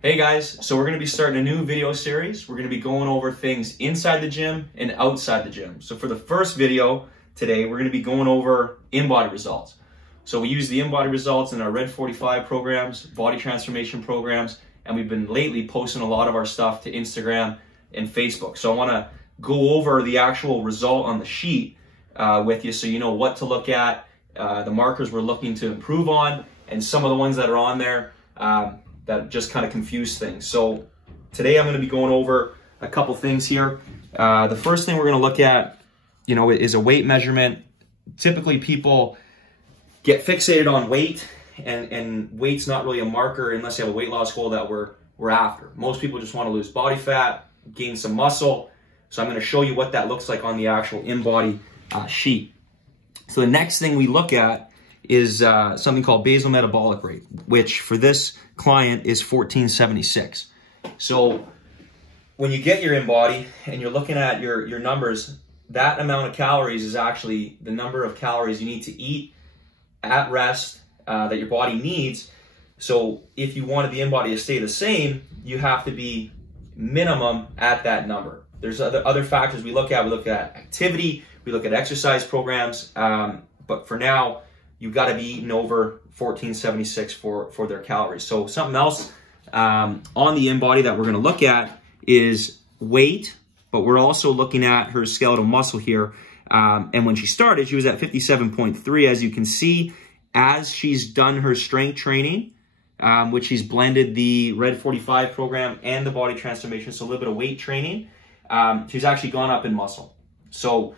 Hey guys, so we're going to be starting a new video series. We're going to be going over things inside the gym and outside the gym. So for the first video today, we're going to be going over InBody Results. So we use the InBody Results in our Red 45 programs, body transformation programs, and we've been lately posting a lot of our stuff to Instagram and Facebook. So I want to go over the actual result on the sheet with you so you know what to look at, the markers we're looking to improve on, and some of the ones that are on there that just kind of confuse things. So today I'm going to be going over a couple things here. The first thing we're going to look at, is a weight measurement. Typically people get fixated on weight, and weight's not really a marker unless you have a weight loss goal that we're after. Most people just want to lose body fat, gain some muscle. So I'm going to show you what that looks like on the actual InBody sheet. So the next thing we look at is something called basal metabolic rate, which for this client is 1476. So when you get your InBody and you're looking at your numbers, that amount of calories is actually the number of calories you need to eat at rest that your body needs. So if you wanted the InBody to stay the same, you have to be minimum at that number. There's other factors we look at. We look at activity, we look at exercise programs, but for now, you've got to be eating over 1476 for their calories. So something else on the InBody that we're going to look at is weight, but we're also looking at her skeletal muscle here. And when she started, she was at 57.3. As you can see, as she's done her strength training, which she's blended the Red 45 program and the body transformation, so a little bit of weight training, she's actually gone up in muscle. So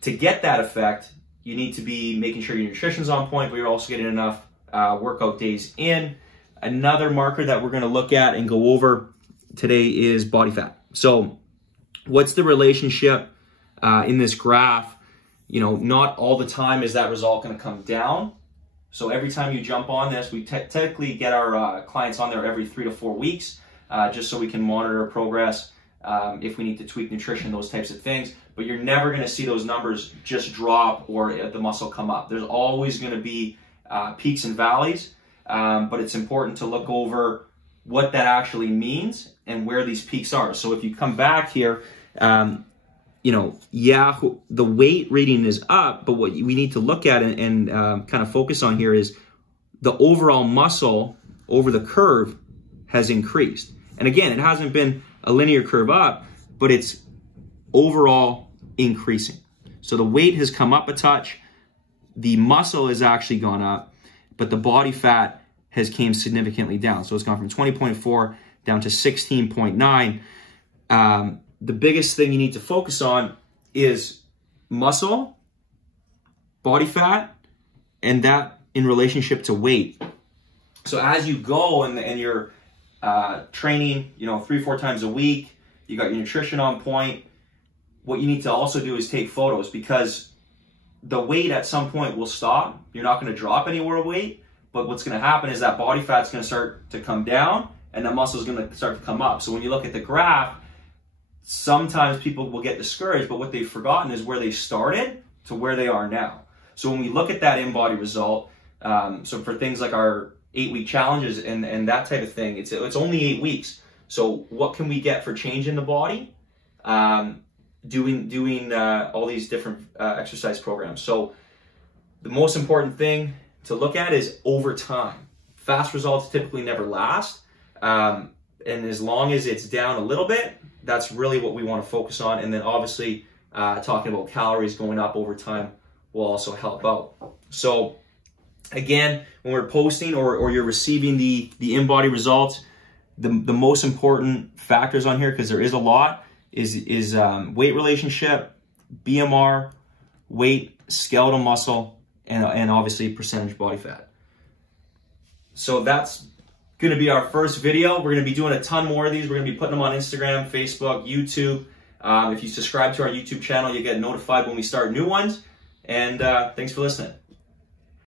to get that effect, you need to be making sure your nutrition's on point, but you're also getting enough workout days in. Another marker that we're going to look at and go over today is body fat. So what's the relationship in this graph? Not all the time is that result going to come down. So every time you jump on this, we typically get our clients on there every 3 to 4 weeks, just so we can monitor progress, if we need to tweak nutrition, those types of things. But you're never going to see those numbers just drop or the muscle come up. There's always going to be peaks and valleys, but it's important to look over what that actually means and where these peaks are. So if you come back here, the weight reading is up, but what we need to look at and kind of focus on here is the overall muscle over the curve has increased. And again, it hasn't been a linear curve up, but it's overall increasing. So the weight has come up a touch, the muscle has actually gone up, but the body fat has came significantly down. So it's gone from 20.4 down to 16.9. The biggest thing you need to focus on is muscle, body fat, and that in relationship to weight. So as you go and you're training, 3-4 times a week, you got your nutrition on point, what you need to also do is take photos, because the weight at some point will stop. You're not going to drop any more weight, but what's going to happen is that body fat's going to start to come down and the muscle is going to start to come up. So when you look at the graph, sometimes people will get discouraged, but what they've forgotten is where they started to where they are now. So when we look at that InBody result, so for things like our 8-week challenges and that type of thing, it's only 8 weeks. So what can we get for change in the body? Doing all these different exercise programs. So the most important thing to look at is over time. Fast results typically never last. And as long as it's down a little bit, that's really what we want to focus on. And then obviously talking about calories going up over time will also help out. So again, when we're posting or you're receiving the InBody results, the most important factors on here, because there is a lot, is weight relationship, BMR, weight, skeletal muscle, and obviously percentage body fat. So that's going to be our first video. We're going to be doing a ton more of these. We're going to be putting them on Instagram, Facebook, YouTube. If you subscribe to our YouTube channel, you get notified when we start new ones. And thanks for listening.